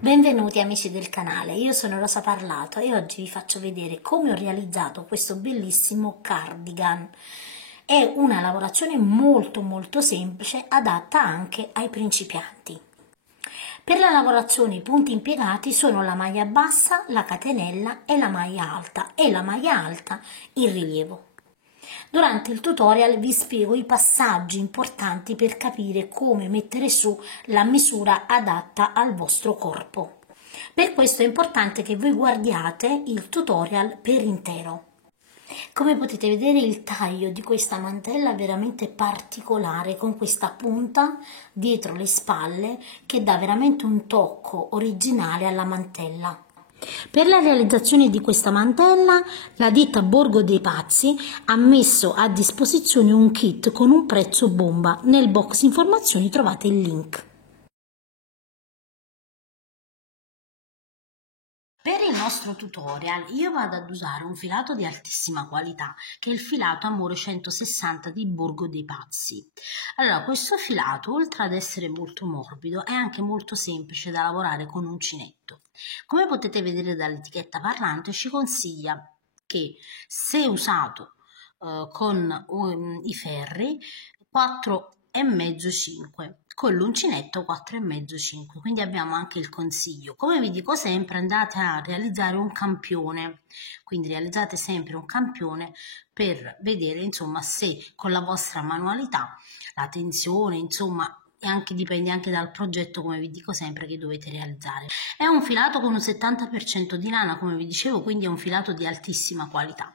Benvenuti amici del canale, io sono Rosa Parlato e oggi vi faccio vedere come ho realizzato questo bellissimo cardigan. È una lavorazione molto semplice, adatta anche ai principianti. Per la lavorazione i punti impiegati sono la maglia bassa, la catenella e la maglia alta in rilievo. Durante il tutorial vi spiego i passaggi importanti per capire come mettere su la misura adatta al vostro corpo. Per questo è importante che voi guardiate il tutorial per intero. Come potete vedere, il taglio di questa mantella è veramente particolare, con questa punta dietro le spalle che dà veramente un tocco originale alla mantella. Per la realizzazione di questa mantella, la ditta Borgo dei Pazzi ha messo a disposizione un kit con un prezzo bomba. Nel box informazioni trovate il link. Per il nostro tutorial io vado ad usare un filato di altissima qualità, che è il filato Amore 160 di Borgo dei Pazzi. Allora, questo filato, oltre ad essere molto morbido, è anche molto semplice da lavorare con uncinetto. Come potete vedere dall'etichetta parlante, ci consiglia che, se usato con i ferri, 4,5-5, con l'uncinetto 4,5-5, quindi abbiamo anche il consiglio. Come vi dico sempre, andate a realizzare un campione, quindi realizzate sempre un campione per vedere insomma se con la vostra manualità la tensione insomma e anche dipende anche dal progetto, come vi dico sempre, che dovete realizzare. È un filato con un 70% di lana, come vi dicevo, quindi è un filato di altissima qualità.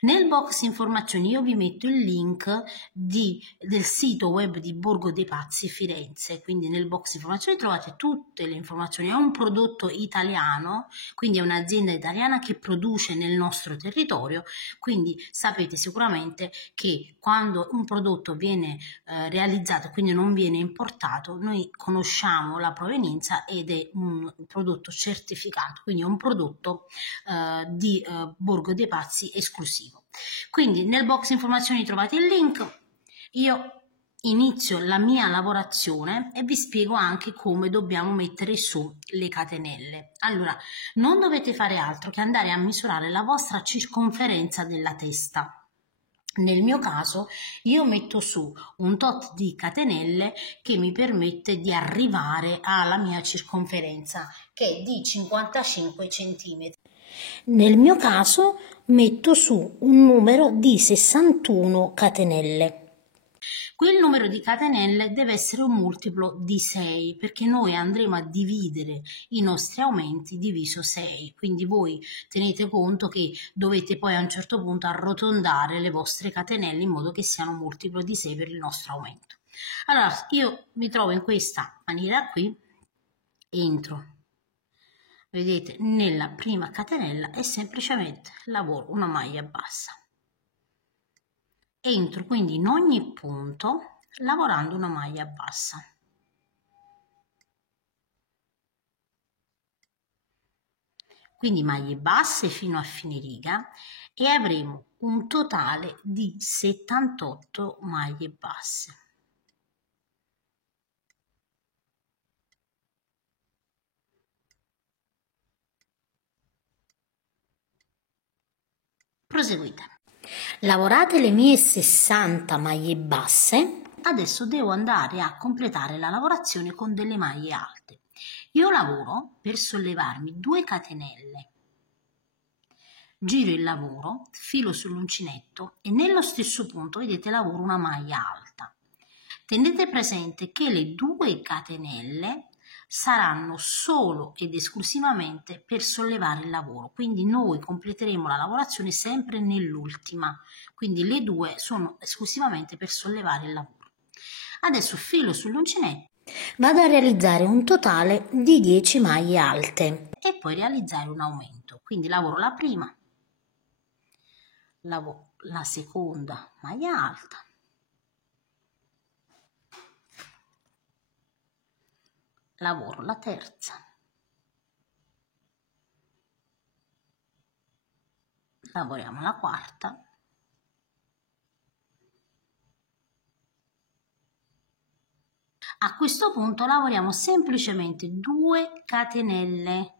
Nel box informazioni io vi metto il link del sito web di Borgo dei Pazzi Firenze, quindi nel box informazioni trovate tutte le informazioni. È un prodotto italiano, quindi è un'azienda italiana che produce nel nostro territorio, quindi sapete sicuramente che quando un prodotto viene realizzato, quindi non viene importato, noi conosciamo la provenienza ed è un prodotto certificato, quindi è un prodotto di Borgo dei Pazzi esclusivo. Quindi nel box informazioni trovate il link. Io inizio la mia lavorazione e vi spiego anche come dobbiamo mettere su le catenelle. Allora, non dovete fare altro che andare a misurare la vostra circonferenza della testa. Nel mio caso io metto su un tot di catenelle che mi permette di arrivare alla mia circonferenza, che è di 55 cm. Nel mio caso metto su un numero di 61 catenelle. Quel numero di catenelle deve essere un multiplo di 6, perché noi andremo a dividere i nostri aumenti diviso 6, quindi voi tenete conto che dovete poi a un certo punto arrotondare le vostre catenelle in modo che siano un multiplo di 6 per il nostro aumento. Allora, io mi trovo in questa maniera qui, entro, vedete, nella prima catenella e semplicemente lavoro una maglia bassa. Entro quindi in ogni punto lavorando una maglia bassa. Quindi maglie basse fino a fine riga e avremo un totale di 78 maglie basse. Proseguite. Lavorate le mie 60 maglie basse. Adesso devo andare a completare la lavorazione con delle maglie alte. Io lavoro per sollevarmi 2 catenelle, giro il lavoro, filo sull'uncinetto e nello stesso punto, vedete, lavoro una maglia alta. Tenete presente che le 2 catenelle saranno solo ed esclusivamente per sollevare il lavoro, quindi noi completeremo la lavorazione sempre nell'ultima, quindi le 2 sono esclusivamente per sollevare il lavoro. Adesso filo sull'uncinetto, vado a realizzare un totale di 10 maglie alte e poi realizzare un aumento, quindi lavoro la prima, lavoro la seconda maglia alta, lavoro la terza, lavoriamo la quarta, A questo punto lavoriamo semplicemente 2 catenelle,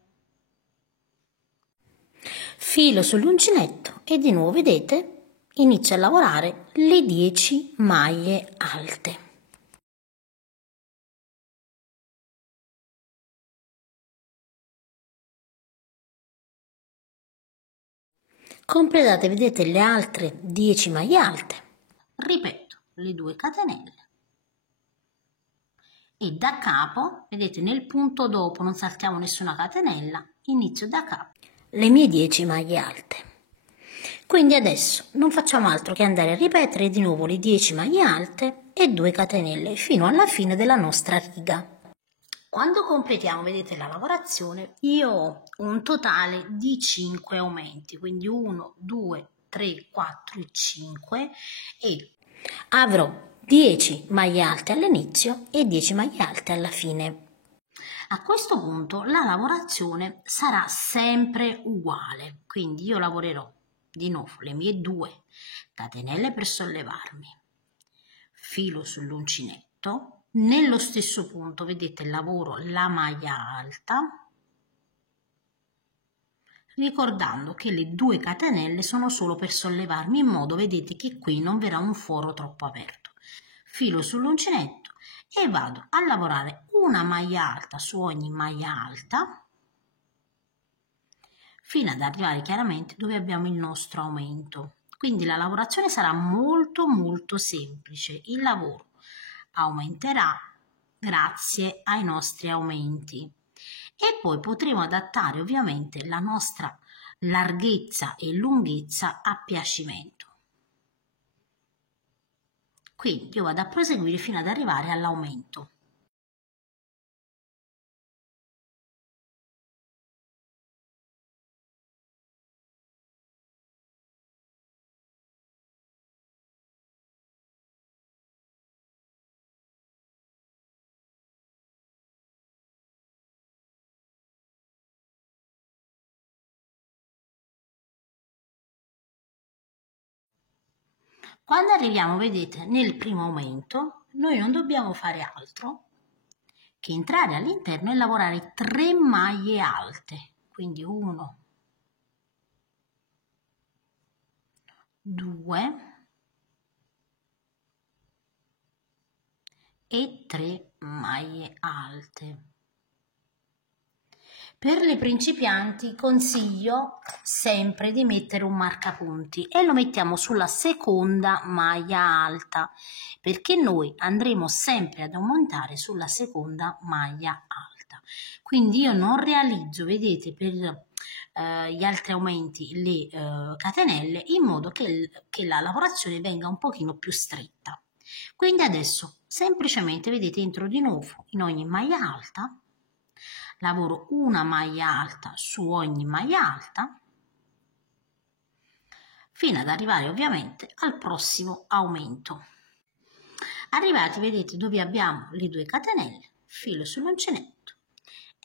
filo sull'uncinetto e di nuovo vedete inizio a lavorare le 10 maglie alte. Completate, vedete, le altre 10 maglie alte, ripeto le 2 catenelle e da capo, vedete, nel punto dopo non saltiamo nessuna catenella, inizio da capo le mie 10 maglie alte. Quindi adesso non facciamo altro che andare a ripetere di nuovo le 10 maglie alte e 2 catenelle fino alla fine della nostra riga. Quando completiamo, vedete, la lavorazione, io ho un totale di 5 aumenti, quindi 1, 2, 3, 4 e 5 e avrò 10 maglie alte all'inizio e 10 maglie alte alla fine. A questo punto la lavorazione sarà sempre uguale, quindi io lavorerò di nuovo le mie 2 catenelle per sollevarmi, filo sull'uncinetto, nello stesso punto, vedete, lavoro la maglia alta, ricordando che le 2 catenelle sono solo per sollevarmi in modo, vedete, che qui non verrà un foro troppo aperto. Filo sull'uncinetto e vado a lavorare una maglia alta su ogni maglia alta fino ad arrivare chiaramente dove abbiamo il nostro aumento. Quindi la lavorazione sarà molto semplice, il lavoro aumenterà grazie ai nostri aumenti e poi potremo adattare ovviamente la nostra larghezza e lunghezza a piacimento. Quindi io vado a proseguire fino ad arrivare all'aumento. Quando arriviamo, vedete, nel primo aumento, noi non dobbiamo fare altro che entrare all'interno e lavorare 3 maglie alte. Quindi 1, 2 e 3 maglie alte. Per le principianti consiglio sempre di mettere un marcapunti e lo mettiamo sulla seconda maglia alta perché noi andremo sempre ad aumentare sulla seconda maglia alta. Quindi io non realizzo, vedete, per gli altri aumenti le catenelle in modo che la lavorazione venga un pochino più stretta. Quindi adesso semplicemente, vedete, entro di nuovo in ogni maglia alta, lavoro una maglia alta su ogni maglia alta fino ad arrivare ovviamente al prossimo aumento. Arrivati, vedete, dove abbiamo le 2 catenelle, filo sull'uncinetto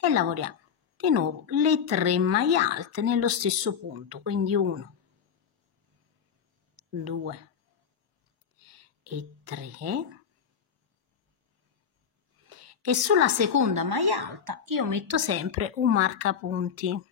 e lavoriamo di nuovo le 3 maglie alte nello stesso punto, quindi 1, 2 e 3 e sulla seconda maglia alta io metto sempre un marcapunti.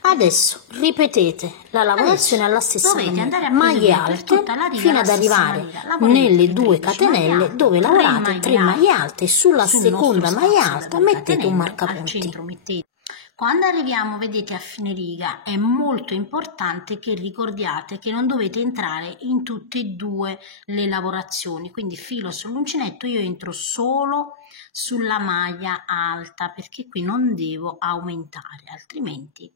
Adesso ripetete la lavorazione alla stessa maniera, maglie alte fino ad arrivare nelle 2 catenelle dove lavorate 3 maglie alte e sulla seconda maglia alta mettete un marcapunti. Quando arriviamo, vedete, a fine riga è molto importante che ricordiate che non dovete entrare in tutte e 2 le lavorazioni, quindi filo sull'uncinetto io entro solo sulla maglia alta perché qui non devo aumentare, altrimenti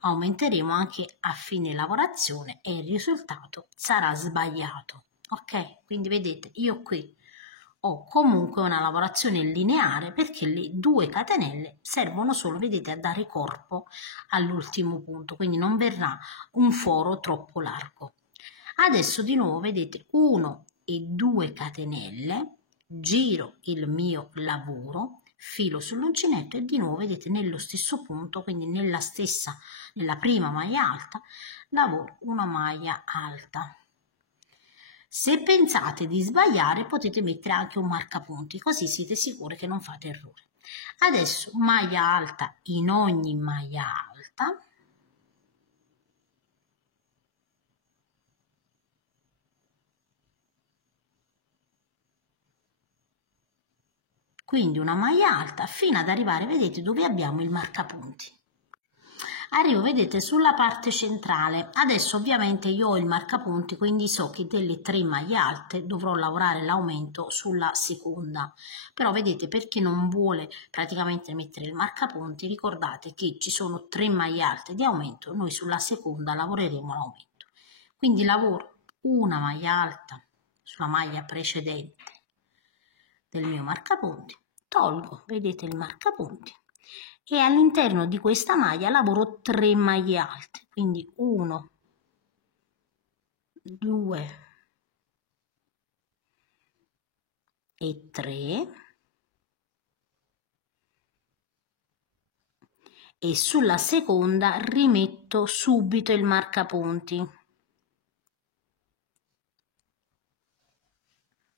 aumenteremo anche a fine lavorazione e il risultato sarà sbagliato. Ok, quindi vedete io qui ho comunque una lavorazione lineare perché le 2 catenelle servono solo, vedete, a dare corpo all'ultimo punto, quindi non verrà un foro troppo largo. Adesso di nuovo, vedete, 1 e 2 catenelle, giro il mio lavoro, filo sull'uncinetto e di nuovo, vedete, nello stesso punto, quindi nella prima maglia alta, lavoro una maglia alta. Se pensate di sbagliare potete mettere anche un marcapunti, così siete sicuri che non fate errore. Adesso maglia alta in ogni maglia alta. Quindi una maglia alta fino ad arrivare, vedete, dove abbiamo il marcapunti. Arrivo, vedete, sulla parte centrale. Adesso ovviamente io ho il marcapunti, quindi so che delle 3 maglie alte dovrò lavorare l'aumento sulla seconda. Però vedete, per chi non vuole praticamente mettere il marcapunti, ricordate che ci sono 3 maglie alte di aumento, noi sulla seconda lavoreremo l'aumento. Quindi lavoro una maglia alta sulla maglia precedente del mio marcapunti, tolgo, vedete, il marcapunti, e all'interno di questa maglia lavoro 3 maglie alte, quindi 1, 2 e 3, e sulla seconda rimetto subito il marcapunti.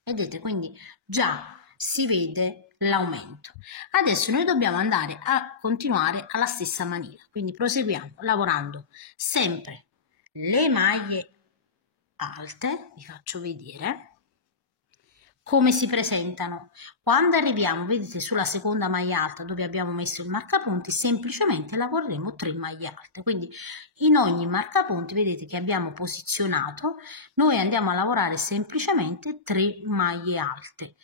Vedete, quindi già si vede l'aumento. Adesso noi dobbiamo andare a continuare alla stessa maniera, quindi proseguiamo lavorando sempre le maglie alte. Vi faccio vedere come si presentano. Quando arriviamo, vedete, sulla seconda maglia alta dove abbiamo messo il marcapunti, semplicemente lavoreremo 3 maglie alte. Quindi in ogni marcapunti, vedete che abbiamo posizionato, noi andiamo a lavorare semplicemente 3 maglie alte.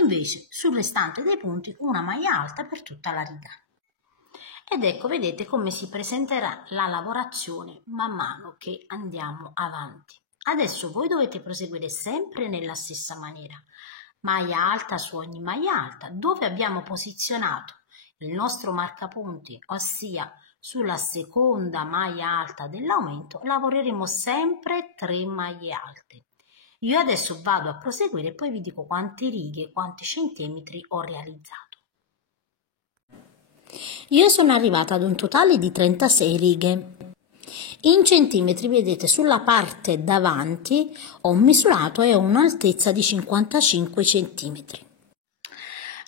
Invece sul restante dei punti una maglia alta per tutta la riga. Ed ecco, vedete come si presenterà la lavorazione man mano che andiamo avanti. Adesso voi dovete proseguire sempre nella stessa maniera, maglia alta su ogni maglia alta, dove abbiamo posizionato il nostro marcapunti, ossia sulla seconda maglia alta dell'aumento, lavoreremo sempre 3 maglie alte. Io adesso vado a proseguire e poi vi dico quante righe, quanti centimetri ho realizzato. Io sono arrivata ad un totale di 36 righe. In centimetri, vedete, sulla parte davanti ho misurato e ho un'altezza di 55 centimetri.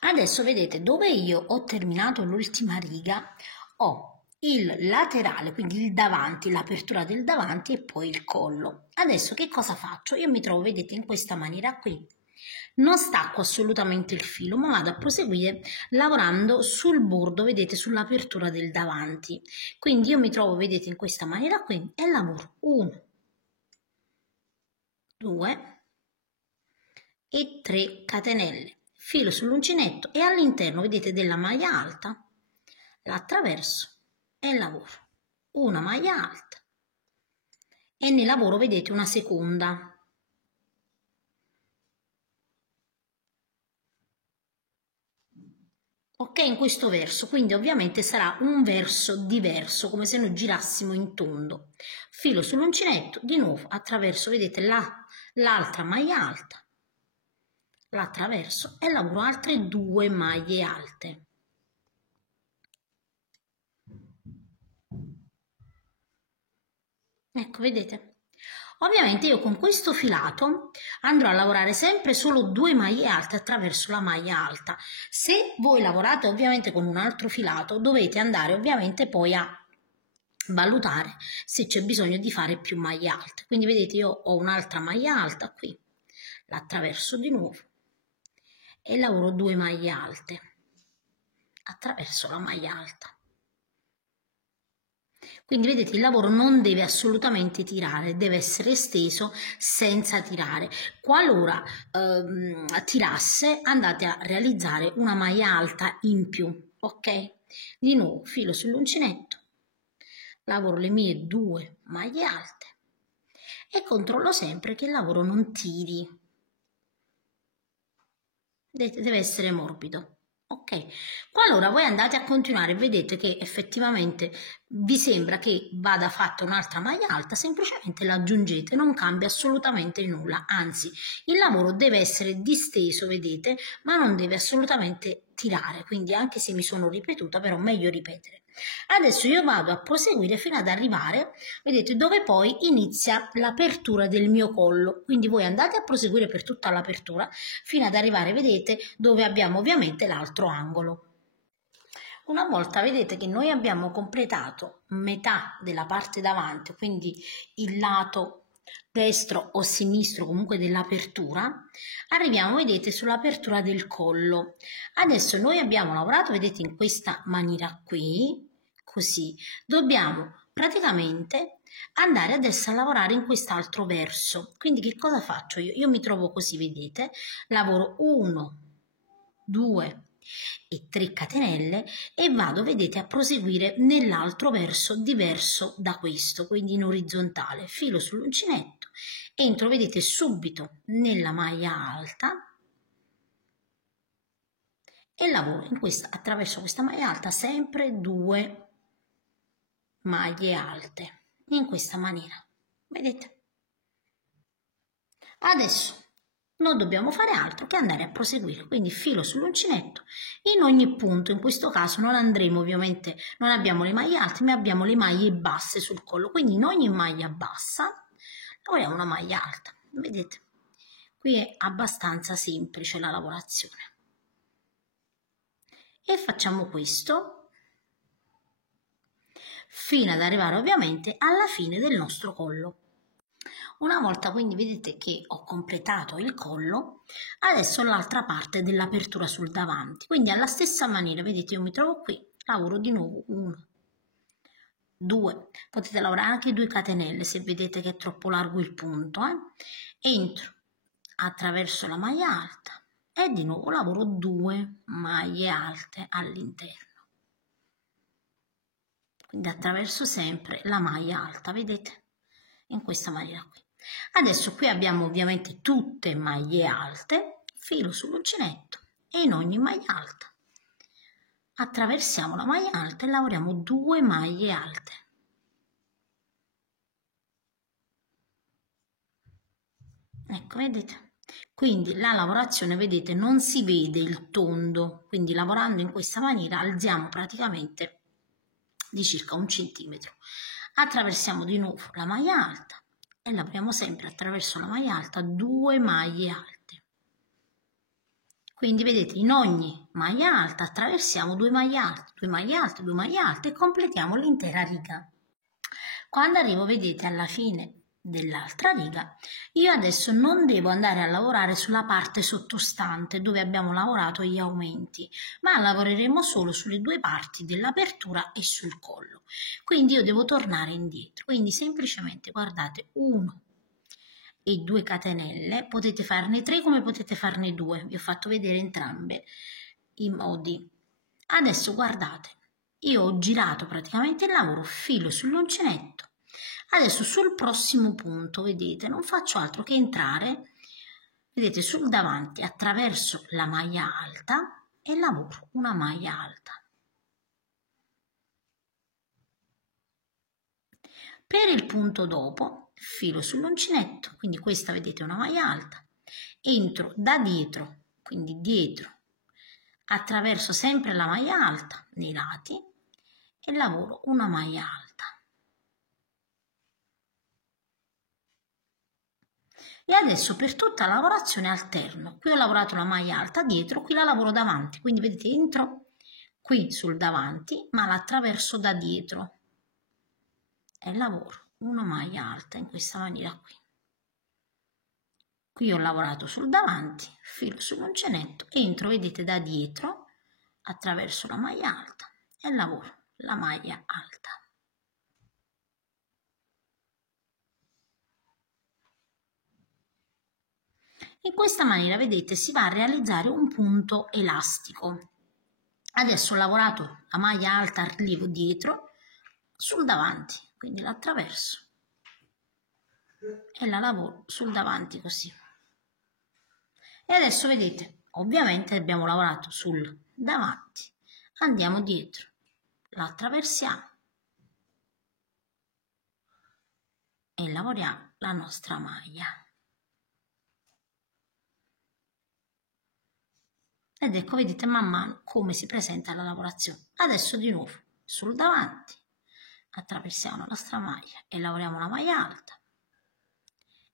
Adesso vedete, dove io ho terminato l'ultima riga, ho il laterale, quindi il davanti, l'apertura del davanti e poi il collo. Adesso che cosa faccio? Io mi trovo, vedete, in questa maniera qui. Non stacco assolutamente il filo, ma vado a proseguire lavorando sul bordo, vedete, sull'apertura del davanti. Quindi io mi trovo, vedete, in questa maniera qui e lavoro 1, 2 e 3 catenelle. Filo sull'uncinetto e all'interno, vedete, della maglia alta la attraverso e lavoro una maglia alta e ne lavoro, vedete, una seconda. Ok, in questo verso, quindi ovviamente sarà un verso diverso, come se noi girassimo in tondo. Filo sull'uncinetto, di nuovo attraverso, vedete, l'altra maglia alta, la attraverso e lavoro altre 2 maglie alte. Ecco, vedete? Ovviamente io con questo filato andrò a lavorare sempre solo 2 maglie alte attraverso la maglia alta. Se voi lavorate ovviamente con un altro filato, dovete andare ovviamente poi a valutare se c'è bisogno di fare più maglie alte. Quindi vedete, io ho un'altra maglia alta qui, la attraverso di nuovo e lavoro 2 maglie alte attraverso la maglia alta. Quindi vedete, il lavoro non deve assolutamente tirare, deve essere esteso senza tirare. Qualora tirasse, andate a realizzare una maglia alta in più, ok? Di nuovo, filo sull'uncinetto, lavoro le mie 2 maglie alte e controllo sempre che il lavoro non tiri. Vedete, deve essere morbido. Ok, qualora voi andate a continuare e vedete che effettivamente vi sembra che vada fatta un'altra maglia alta, semplicemente la aggiungete, non cambia assolutamente nulla, anzi il lavoro deve essere disteso, vedete, ma non deve assolutamente tirare, quindi anche se mi sono ripetuta, però meglio ripetere. Adesso io vado a proseguire fino ad arrivare, vedete, dove poi inizia l'apertura del mio collo, quindi voi andate a proseguire per tutta l'apertura fino ad arrivare, vedete, dove abbiamo ovviamente l'altro angolo. Una volta vedete che noi abbiamo completato metà della parte davanti, quindi il lato destro o sinistro comunque dell'apertura, arriviamo, vedete, sull'apertura del collo. Adesso noi abbiamo lavorato, vedete, in questa maniera qui, così. Dobbiamo praticamente andare adesso a lavorare in quest'altro verso. Quindi che cosa faccio io? Io mi trovo così, vedete, lavoro 1, 2 e 3 catenelle e vado, vedete, a proseguire nell'altro verso diverso da questo, quindi in orizzontale, filo sull'uncinetto, entro, vedete, subito nella maglia alta e lavoro in questa, attraverso questa maglia alta sempre 2 maglie alte in questa maniera, vedete. Adesso non dobbiamo fare altro che andare a proseguire, quindi filo sull'uncinetto in ogni punto. In questo caso non andremo, ovviamente non abbiamo le maglie alte ma abbiamo le maglie basse sul collo, quindi in ogni maglia bassa lavoriamo una maglia alta, vedete. Qui è abbastanza semplice la lavorazione e facciamo questo fino ad arrivare ovviamente alla fine del nostro collo. Una volta quindi vedete che ho completato il collo, adesso l'altra parte dell'apertura sul davanti, quindi alla stessa maniera, vedete, io mi trovo qui, lavoro di nuovo 1, 2, potete lavorare anche 2 catenelle se vedete che è troppo largo il punto, entro attraverso la maglia alta e di nuovo lavoro 2 maglie alte all'interno, quindi attraverso sempre la maglia alta, vedete, in questa maniera qui. Adesso qui abbiamo ovviamente tutte maglie alte, filo sull'uncinetto e in ogni maglia alta attraversiamo la maglia alta e lavoriamo 2 maglie alte. Ecco, vedete? Quindi la lavorazione, vedete, non si vede il tondo, quindi lavorando in questa maniera alziamo praticamente di circa 1 centimetro. Attraversiamo di nuovo la maglia alta e lavoriamo sempre attraverso la maglia alta 2 maglie alte. Quindi vedete, in ogni maglia alta attraversiamo 2 maglie alte, 2 maglie alte, 2 maglie alte e completiamo l'intera riga. Quando arrivo, vedete, alla fine dell'altra riga, io adesso non devo andare a lavorare sulla parte sottostante dove abbiamo lavorato gli aumenti, ma lavoreremo solo sulle 2 parti dell'apertura e sul collo. Quindi io devo tornare indietro, quindi semplicemente guardate 1 e 2 catenelle, potete farne 3 come potete farne 2, vi ho fatto vedere entrambe i modi. Adesso guardate, io ho girato praticamente il lavoro, filo sull'uncinetto. Adesso sul prossimo punto, vedete, non faccio altro che entrare, vedete, sul davanti attraverso la maglia alta e lavoro una maglia alta. Per il punto dopo, filo sull'uncinetto, quindi questa vedete è una maglia alta, entro da dietro, quindi dietro, attraverso sempre la maglia alta nei lati e lavoro una maglia alta. E adesso per tutta la lavorazione alterno, qui ho lavorato la maglia alta dietro, qui la lavoro davanti, quindi vedete entro qui sul davanti ma la attraverso da dietro e lavoro una maglia alta in questa maniera qui. Qui ho lavorato sul davanti, filo sull'uncinetto, entro, vedete, da dietro attraverso la maglia alta e lavoro la maglia alta. In questa maniera, vedete, si va a realizzare un punto elastico. Adesso ho lavorato la maglia alta a rilievo dietro sul davanti, quindi la attraverso e la lavoro sul davanti così. E adesso vedete, ovviamente abbiamo lavorato sul davanti, andiamo dietro, la attraversiamo e lavoriamo la nostra maglia. ed ecco, vedete man mano come si presenta la lavorazione. Adesso di nuovo sul davanti attraversiamo la nostra maglia e lavoriamo una maglia alta,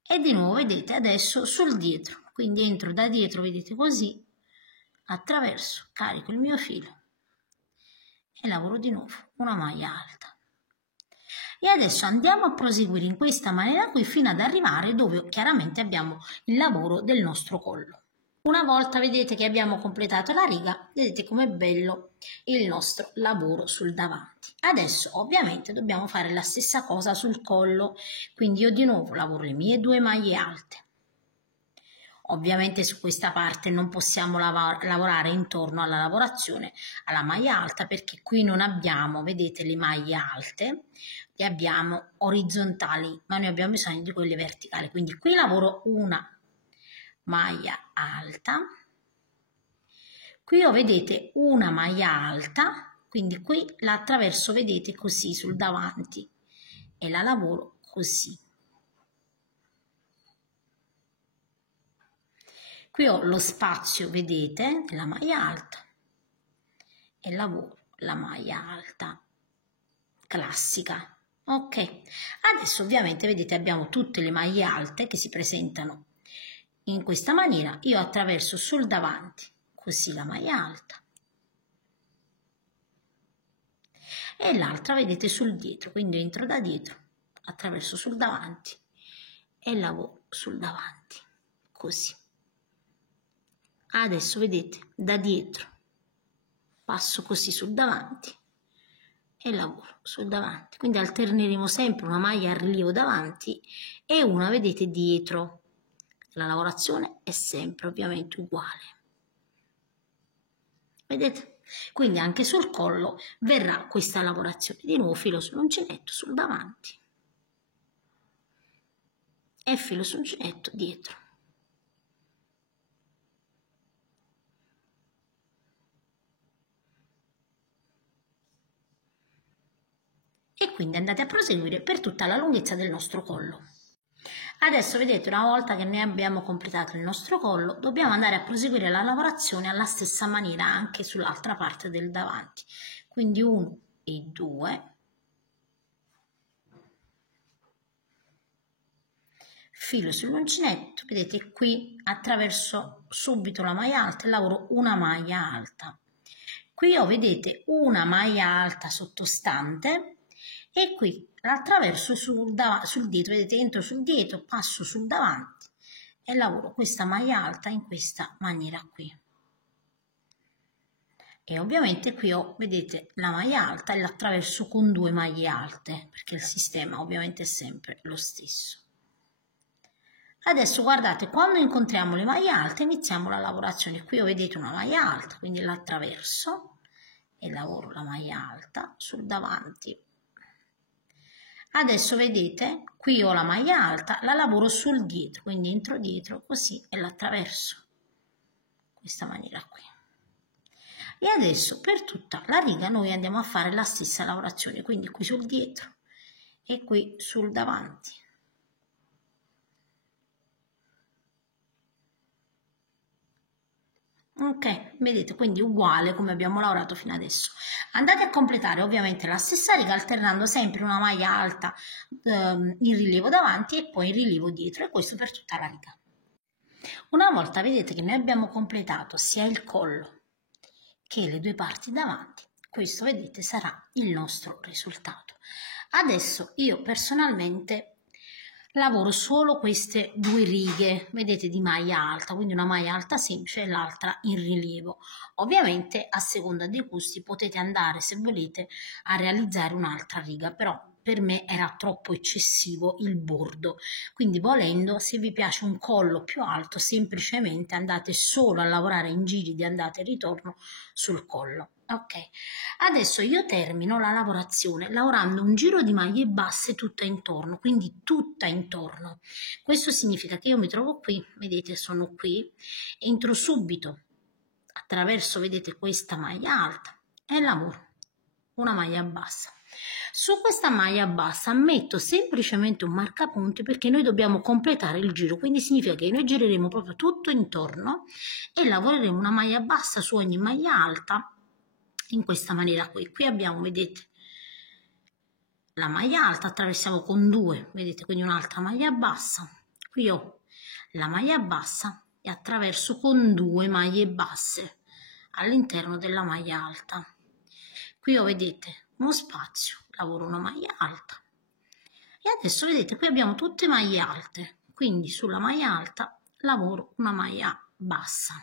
e di nuovo vedete adesso sul dietro, quindi entro da dietro, vedete così, attraverso, carico il mio filo e lavoro di nuovo una maglia alta. E adesso andiamo a proseguire in questa maniera qui fino ad arrivare dove chiaramente abbiamo il lavoro del nostro collo. Una volta vedete che abbiamo completato la riga, vedete com'è bello il nostro lavoro sul davanti. Adesso ovviamente dobbiamo fare la stessa cosa sul collo, quindi io di nuovo lavoro le mie 2 maglie alte. Ovviamente su questa parte non possiamo lavorare intorno alla lavorazione alla maglia alta, perché qui non abbiamo, vedete, le maglie alte, le abbiamo orizzontali, ma noi abbiamo bisogno di quelle verticali. Quindi qui lavoro una maglia alta, qui ho, vedete, una maglia alta, quindi qui la attraverso, vedete, così sul davanti e la lavoro così. Qui ho lo spazio, vedete, della maglia alta e lavoro la maglia alta classica. Ok, adesso ovviamente vedete abbiamo tutte le maglie alte che si presentano in questa maniera. Io attraverso sul davanti così la maglia alta e l'altra, vedete, sul dietro, quindi entro da dietro, attraverso sul davanti e lavoro sul davanti così. Adesso vedete da dietro passo così sul davanti e lavoro sul davanti, quindi alterneremo sempre una maglia a rilievo davanti e una, vedete, dietro. La lavorazione è sempre ovviamente uguale, vedete? Quindi anche sul collo verrà questa lavorazione. Di nuovo filo sull'uncinetto sul davanti e filo sull'uncinetto dietro. E quindi andate a proseguire per tutta la lunghezza del nostro collo. Adesso vedete, una volta che noi abbiamo completato il nostro collo, dobbiamo andare a proseguire la lavorazione alla stessa maniera anche sull'altra parte del davanti. Quindi 1 e 2, filo sull'uncinetto, vedete qui attraverso subito la maglia alta e lavoro una maglia alta. Qui ho, vedete, una maglia alta sottostante e qui l'attraverso sul dietro, vedete, entro sul dietro, passo sul davanti e lavoro questa maglia alta in questa maniera qui. E ovviamente qui ho, vedete, la maglia alta e l'attraverso con 2 maglie alte, perché il sistema ovviamente è sempre lo stesso. Adesso guardate, quando incontriamo le maglie alte iniziamo la lavorazione. Qui vedete una maglia alta, quindi l'attraverso e lavoro la maglia alta sul davanti. Adesso vedete, qui ho la maglia alta, la lavoro sul dietro, quindi entro dietro così e l'attraverso, questa maniera qui. E adesso per tutta la riga noi andiamo a fare la stessa lavorazione, quindi qui sul dietro e qui sul davanti. Ok, vedete, quindi uguale come abbiamo lavorato fino adesso. Andate a completare ovviamente la stessa riga alternando sempre una maglia alta in rilievo davanti e poi in rilievo dietro, e questo per tutta la riga. Una volta vedete che noi abbiamo completato sia il collo che le 2 parti davanti, questo vedete sarà il nostro risultato. Adesso io personalmente lavoro solo queste 2 righe, vedete, di maglia alta, quindi una maglia alta semplice e l'altra in rilievo. Ovviamente a seconda dei gusti potete andare, se volete, a realizzare un'altra riga, però per me era troppo eccessivo il bordo, quindi volendo, se vi piace un collo più alto, semplicemente andate solo a lavorare in giri di andata e ritorno sul collo. Ok, adesso io termino la lavorazione lavorando un giro di maglie basse tutta intorno, quindi tutta intorno. Questo significa che io mi trovo qui, vedete, sono qui, entro subito attraverso, vedete, questa maglia alta e lavoro una maglia bassa. Su questa maglia bassa metto semplicemente un marcapunti perché noi dobbiamo completare il giro, quindi significa che noi gireremo proprio tutto intorno e lavoreremo una maglia bassa su ogni maglia alta in questa maniera qui. Qui abbiamo, vedete, la maglia alta, attraversiamo con 2, vedete, quindi un'altra maglia bassa. Qui ho la maglia bassa e attraverso con 2 maglie basse all'interno della maglia alta. Qui ho, vedete, uno spazio, lavoro una maglia alta e adesso vedete qui abbiamo tutte maglie alte, quindi sulla maglia alta lavoro una maglia bassa,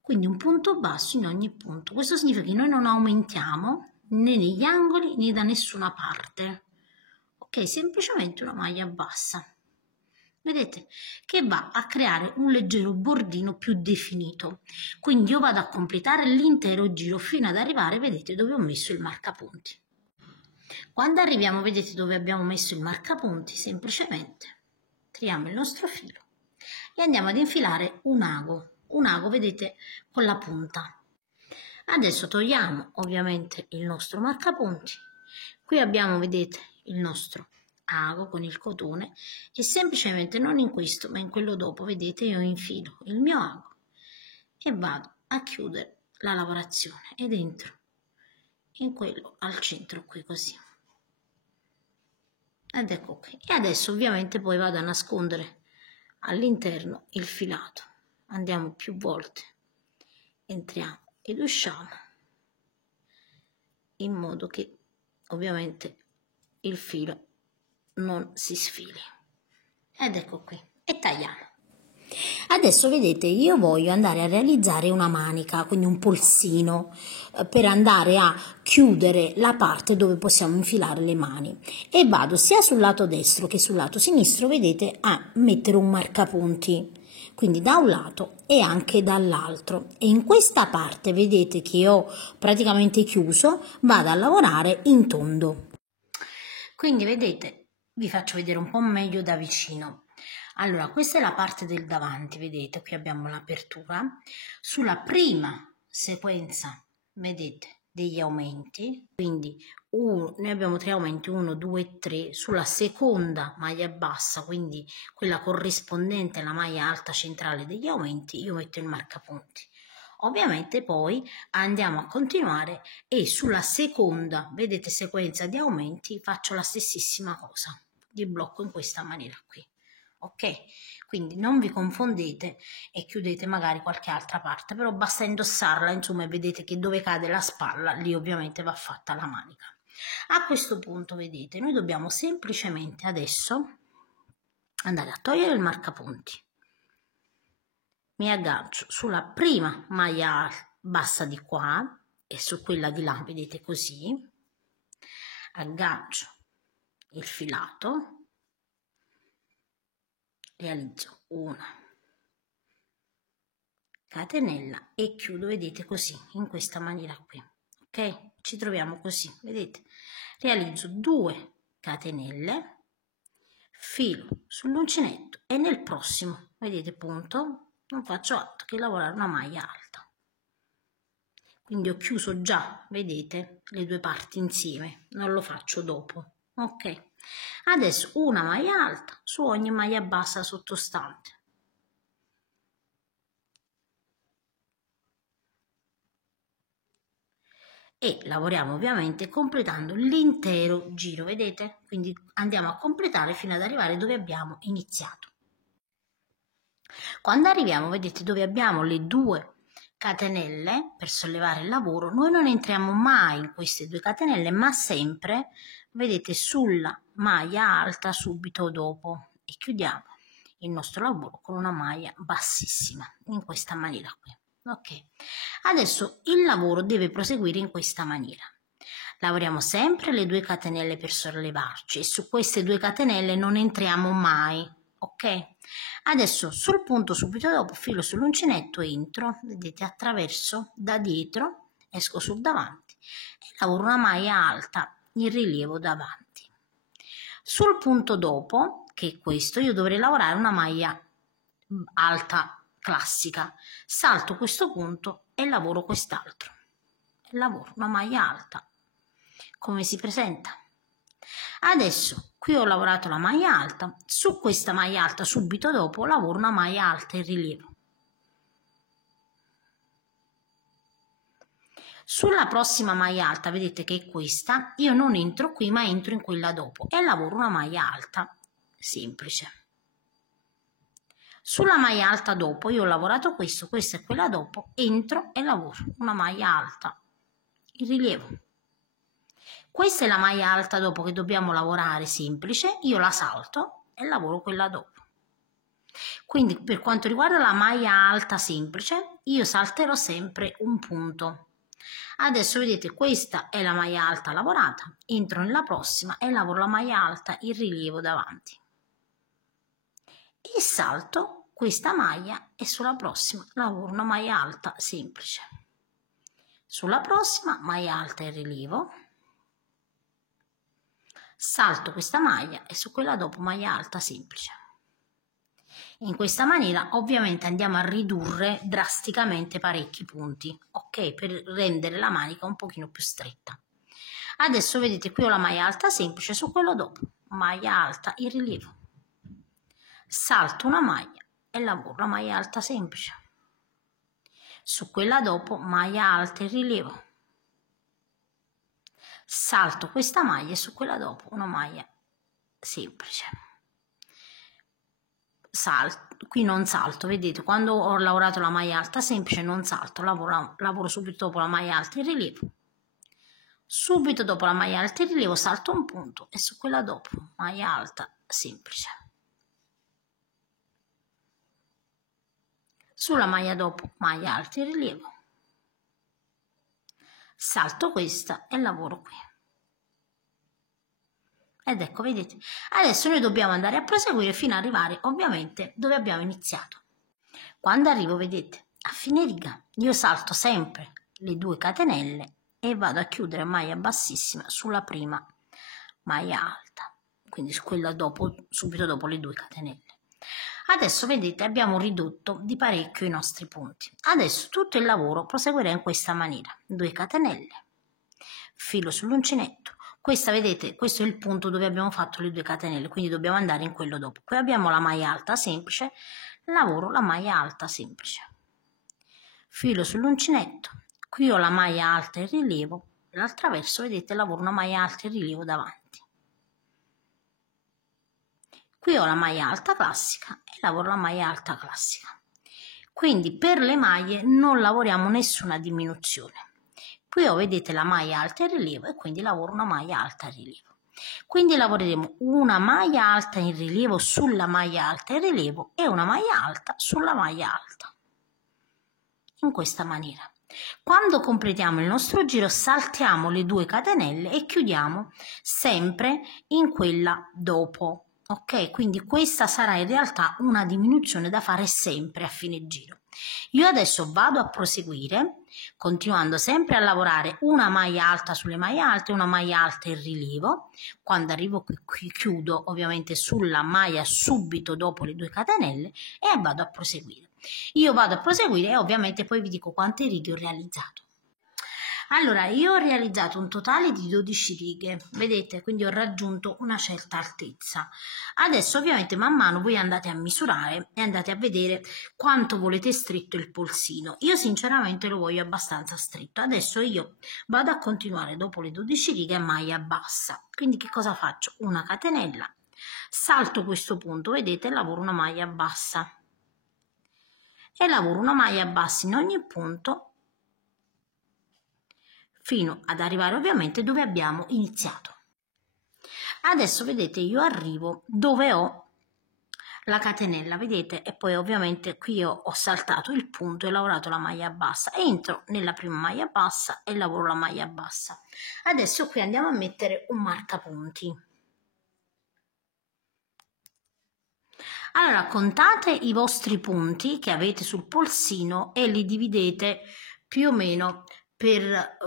quindi un punto basso in ogni punto. Questo significa che noi non aumentiamo né negli angoli né da nessuna parte, ok? Semplicemente una maglia bassa, vedete, che va a creare un leggero bordino più definito. Quindi io vado a completare l'intero giro fino ad arrivare, vedete, dove ho messo il marcapunti. Quando arriviamo, vedete, dove abbiamo messo il marcapunti, semplicemente triamo il nostro filo e andiamo ad infilare un ago, vedete, con la punta. Adesso togliamo ovviamente il nostro marcapunti. Qui abbiamo, vedete, il nostro ago con il cotone e semplicemente non in questo ma in quello dopo, vedete, io infilo il mio ago e vado a chiudere la lavorazione e dentro in quello al centro qui così. Ed ecco qui. E adesso ovviamente poi vado a nascondere all'interno il filato. Andiamo più volte, entriamo ed usciamo in modo che ovviamente il filo non si sfili. Ed ecco qui, e tagliamo. Adesso vedete, io voglio andare a realizzare una manica, quindi un polsino, per andare a chiudere la parte dove possiamo infilare le mani e vado sia sul lato destro che sul lato sinistro, vedete, a mettere un marcapunti, quindi da un lato e anche dall'altro, e in questa parte vedete che ho praticamente chiuso, vado a lavorare in tondo. Quindi vedete, vi faccio vedere un po' meglio da vicino. Allora, questa è la parte del davanti, vedete, qui abbiamo l'apertura. Sulla prima sequenza, vedete, degli aumenti, quindi noi abbiamo 3 aumenti, 1, 2, 3, sulla seconda maglia bassa, quindi quella corrispondente alla maglia alta centrale degli aumenti, io metto il marcapunti. Ovviamente poi andiamo a continuare e sulla seconda, vedete, sequenza di aumenti faccio la stessissima cosa, di blocco in questa maniera qui. Ok, quindi non vi confondete e chiudete magari qualche altra parte, però basta indossarla, insomma, e vedete che dove cade la spalla lì ovviamente va fatta la manica. A questo punto vedete, noi dobbiamo semplicemente adesso andare a togliere il marcapunti, mi aggancio sulla prima maglia bassa di qua e su quella di là, vedete, così aggancio il filato, realizzo una catenella e chiudo, vedete, così, in questa maniera qui, ok? Ci troviamo così, vedete, realizzo 2 catenelle, filo sull'uncinetto e nel prossimo, vedete, punto, non faccio altro che lavorare una maglia alta. Quindi ho chiuso già, vedete, le 2 parti insieme, non lo faccio dopo, ok? Adesso una maglia alta su ogni maglia bassa sottostante. E lavoriamo ovviamente completando l'intero giro, vedete? Quindi andiamo a completare fino ad arrivare dove abbiamo iniziato. Quando arriviamo, vedete, dove abbiamo le 2 catenelle per sollevare il lavoro, noi non entriamo mai in queste 2 catenelle, ma sempre, vedete, sulla maglia alta subito dopo e chiudiamo il nostro lavoro con una maglia bassissima, in questa maniera qui. Ok, adesso il lavoro deve proseguire in questa maniera. Lavoriamo sempre le 2 catenelle per sollevarci e su queste 2 catenelle non entriamo mai, ok? Adesso sul punto subito dopo filo sull'uncinetto, entro, vedete, attraverso da dietro, esco sul davanti e lavoro una maglia alta in rilievo davanti. Sul punto dopo, che è questo, io dovrei lavorare una maglia alta classica, salto questo punto e lavoro quest'altro, lavoro una maglia alta come si presenta. Adesso qui ho lavorato la maglia alta, su questa maglia alta subito dopo lavoro una maglia alta in rilievo. Sulla prossima maglia alta, vedete che è questa, io non entro qui ma entro in quella dopo e lavoro una maglia alta semplice. Sulla maglia alta dopo, io ho lavorato questo, questa è quella dopo, entro e lavoro una maglia alta in rilievo. Questa è la maglia alta dopo che dobbiamo lavorare semplice, io la salto e lavoro quella dopo. Quindi per quanto riguarda la maglia alta semplice, io salterò sempre un punto. Adesso vedete, questa è la maglia alta lavorata, entro nella prossima e lavoro la maglia alta in rilievo davanti. E salto questa maglia e sulla prossima lavoro una maglia alta semplice. Sulla prossima maglia alta in rilievo, salto questa maglia e su quella dopo maglia alta semplice. In questa maniera ovviamente andiamo a ridurre drasticamente parecchi punti, ok? Per rendere la manica un pochino più stretta. Adesso vedete qui ho la maglia alta semplice, su quello dopo maglia alta in rilievo. Salto una maglia e lavoro la maglia alta semplice. Su quella dopo maglia alta in rilievo. Salto questa maglia e su quella dopo una maglia semplice. Salto, qui non salto, vedete, quando ho lavorato la maglia alta semplice non salto, lavoro subito dopo la maglia alta in rilievo. Subito dopo la maglia alta in rilievo salto un punto e su quella dopo maglia alta semplice. Sulla maglia dopo maglia alta in rilievo. Salto questa e lavoro qui. Ed ecco, vedete, adesso noi dobbiamo andare a proseguire fino ad arrivare ovviamente dove abbiamo iniziato. Quando arrivo, vedete, a fine riga io salto sempre le 2 catenelle e vado a chiudere maglia bassissima sulla prima maglia alta, quindi su quella dopo, subito dopo le 2 catenelle. Adesso vedete abbiamo ridotto di parecchio i nostri punti. Adesso tutto il lavoro proseguirà in questa maniera: 2 catenelle, filo sull'uncinetto. Questa, vedete, questo è il punto dove abbiamo fatto le 2 catenelle, quindi dobbiamo andare in quello dopo. Qui abbiamo la maglia alta semplice, lavoro la maglia alta semplice, filo sull'uncinetto, qui ho la maglia alta in rilievo, l'altra verso, vedete, lavoro una maglia alta in rilievo davanti. Qui ho la maglia alta classica e lavoro la maglia alta classica. Quindi per le maglie non lavoriamo nessuna diminuzione. Qui ho, vedete, la maglia alta in rilievo e quindi lavoro una maglia alta in rilievo. Quindi lavoreremo una maglia alta in rilievo sulla maglia alta in rilievo e una maglia alta sulla maglia alta. In questa maniera. Quando completiamo il nostro giro saltiamo le 2 catenelle e chiudiamo sempre in quella dopo. Ok, quindi questa sarà in realtà una diminuzione da fare sempre a fine giro. Io adesso vado a proseguire continuando sempre a lavorare una maglia alta sulle maglie alte, una maglia alta in rilievo. Quando arrivo qui chiudo ovviamente sulla maglia subito dopo le 2 catenelle e vado a proseguire. Io vado a proseguire e ovviamente poi vi dico quante righe ho realizzato. Allora, io ho realizzato un totale di 12 righe, vedete, quindi ho raggiunto una certa altezza. Adesso ovviamente man mano voi andate a misurare e andate a vedere quanto volete stretto il polsino. Io sinceramente lo voglio abbastanza stretto. Adesso io vado a continuare dopo le 12 righe a maglia bassa. Quindi che cosa faccio? Una catenella, salto questo punto, vedete, e lavoro una maglia bassa. E lavoro una maglia bassa in ogni punto fino ad arrivare ovviamente dove abbiamo iniziato. Adesso vedete io arrivo dove ho la catenella, vedete, e poi ovviamente qui io ho saltato il punto e lavorato la maglia bassa, entro nella prima maglia bassa e lavoro la maglia bassa. Adesso qui andiamo a mettere un marcapunti. Allora contate i vostri punti che avete sul polsino e li dividete più o meno per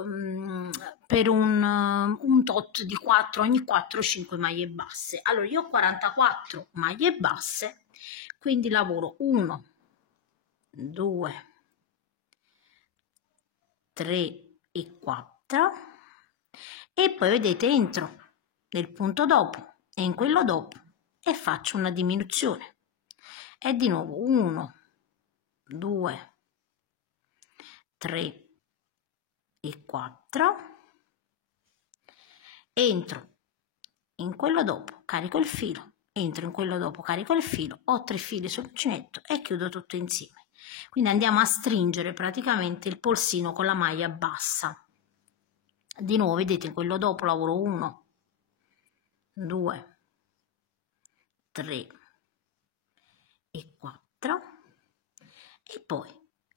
un tot di 4 ogni 4-5 maglie basse. Allora io ho 44 maglie basse, quindi lavoro 1, 2, 3 e 4 e poi vedete entro nel punto dopo e in quello dopo e faccio una diminuzione e di nuovo 1, 2, 3 e 4, entro in quello dopo, carico il filo, entro in quello dopo, carico il filo, ho 3 fili sull'uncinetto e chiudo tutto insieme. Quindi andiamo a stringere praticamente il polsino con la maglia bassa. Di nuovo vedete in quello dopo lavoro 1, 2, 3 e 4 e poi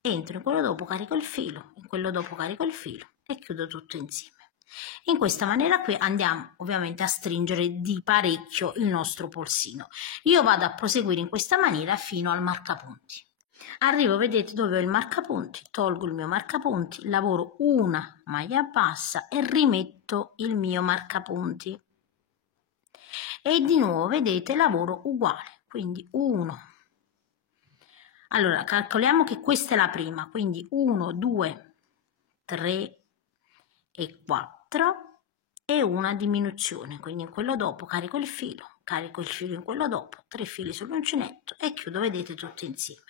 entro in quello dopo, carico il filo, in quello dopo carico il filo e chiudo tutto insieme. In questa maniera qui andiamo ovviamente a stringere di parecchio il nostro polsino. Io vado a proseguire in questa maniera fino al marcapunti. Arrivo, vedete, dove ho il marcapunti, tolgo il mio marcapunti, lavoro una maglia bassa e rimetto il mio marcapunti. E di nuovo, vedete, lavoro uguale, quindi 1. Allora, calcoliamo che questa è la prima, quindi 1, 2, 3 e 4 e una diminuzione, quindi in quello dopo carico il filo in quello dopo, 3 fili sull'uncinetto e chiudo, vedete, tutto insieme.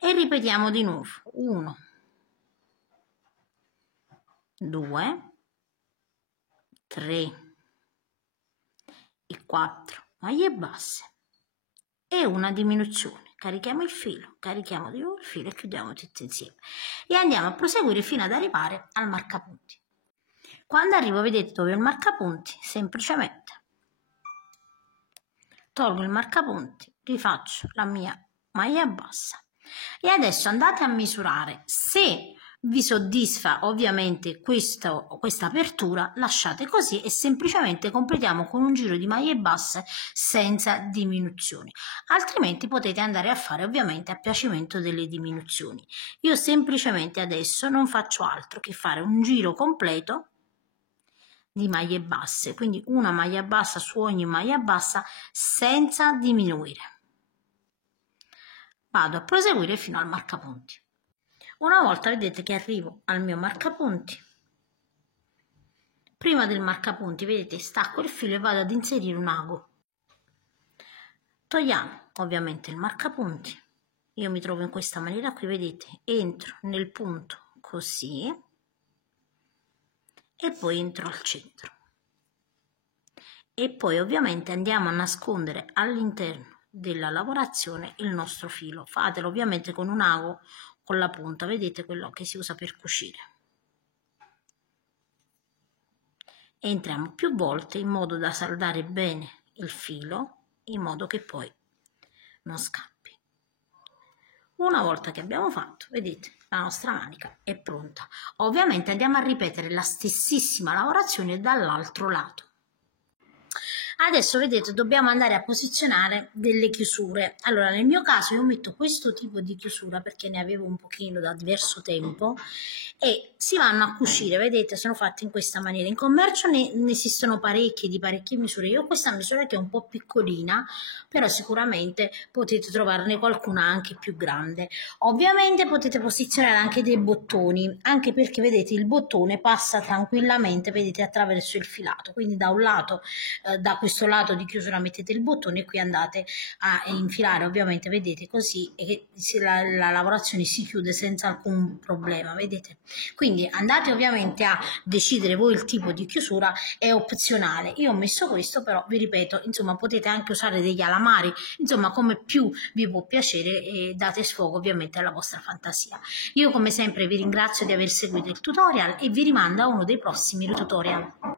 E ripetiamo di nuovo 1, 2, 3 e 4 maglie basse e una diminuzione, carichiamo il filo, carichiamo di nuovo il filo e chiudiamo tutto insieme e andiamo a proseguire fino ad arrivare al marcapunti. Quando arrivo, vedete dove ho il marcapunti, semplicemente tolgo il marcapunti, rifaccio la mia maglia bassa. E adesso andate a misurare, se vi soddisfa ovviamente questa apertura, lasciate così e semplicemente completiamo con un giro di maglie basse senza diminuzioni, altrimenti potete andare a fare ovviamente a piacimento delle diminuzioni. Io semplicemente adesso non faccio altro che fare un giro completo di maglie basse, quindi una maglia bassa su ogni maglia bassa senza diminuire. Vado a proseguire fino al marcapunti. Una volta vedete che arrivo al mio marcapunti, prima del marcapunti, vedete, stacco il filo e vado ad inserire un ago. Togliamo ovviamente il marcapunti, io mi trovo in questa maniera qui, vedete, entro nel punto così e poi entro al centro. E poi ovviamente andiamo a nascondere all'interno della lavorazione il nostro filo. Fatelo ovviamente con un ago con la punta, vedete, quello che si usa per cucire. Entriamo più volte in modo da saldare bene il filo, in modo che poi non scappi. Una volta che abbiamo fatto, vedete, la nostra manica è pronta. Ovviamente andiamo a ripetere la stessissima lavorazione dall'altro lato. Adesso vedete, dobbiamo andare a posizionare delle chiusure. Allora, nel mio caso io metto questo tipo di chiusura perché ne avevo un pochino da diverso tempo e si vanno a cucire, vedete, sono fatte in questa maniera. In commercio ne esistono parecchie di parecchie misure. Io ho questa misura che è un po' piccolina, però sicuramente potete trovarne qualcuna anche più grande. Ovviamente potete posizionare anche dei bottoni, anche perché vedete il bottone passa tranquillamente, vedete, attraverso il filato, quindi da un lato, da questo lato di chiusura mettete il bottone e qui andate a infilare, ovviamente, vedete, così e la lavorazione si chiude senza alcun problema, vedete. Quindi andate ovviamente a decidere voi il tipo di chiusura, è opzionale. Io ho messo questo, però vi ripeto, insomma, potete anche usare degli alamari, insomma, come più vi può piacere, e date sfogo ovviamente alla vostra fantasia. Io come sempre vi ringrazio di aver seguito il tutorial e vi rimando a uno dei prossimi tutorial.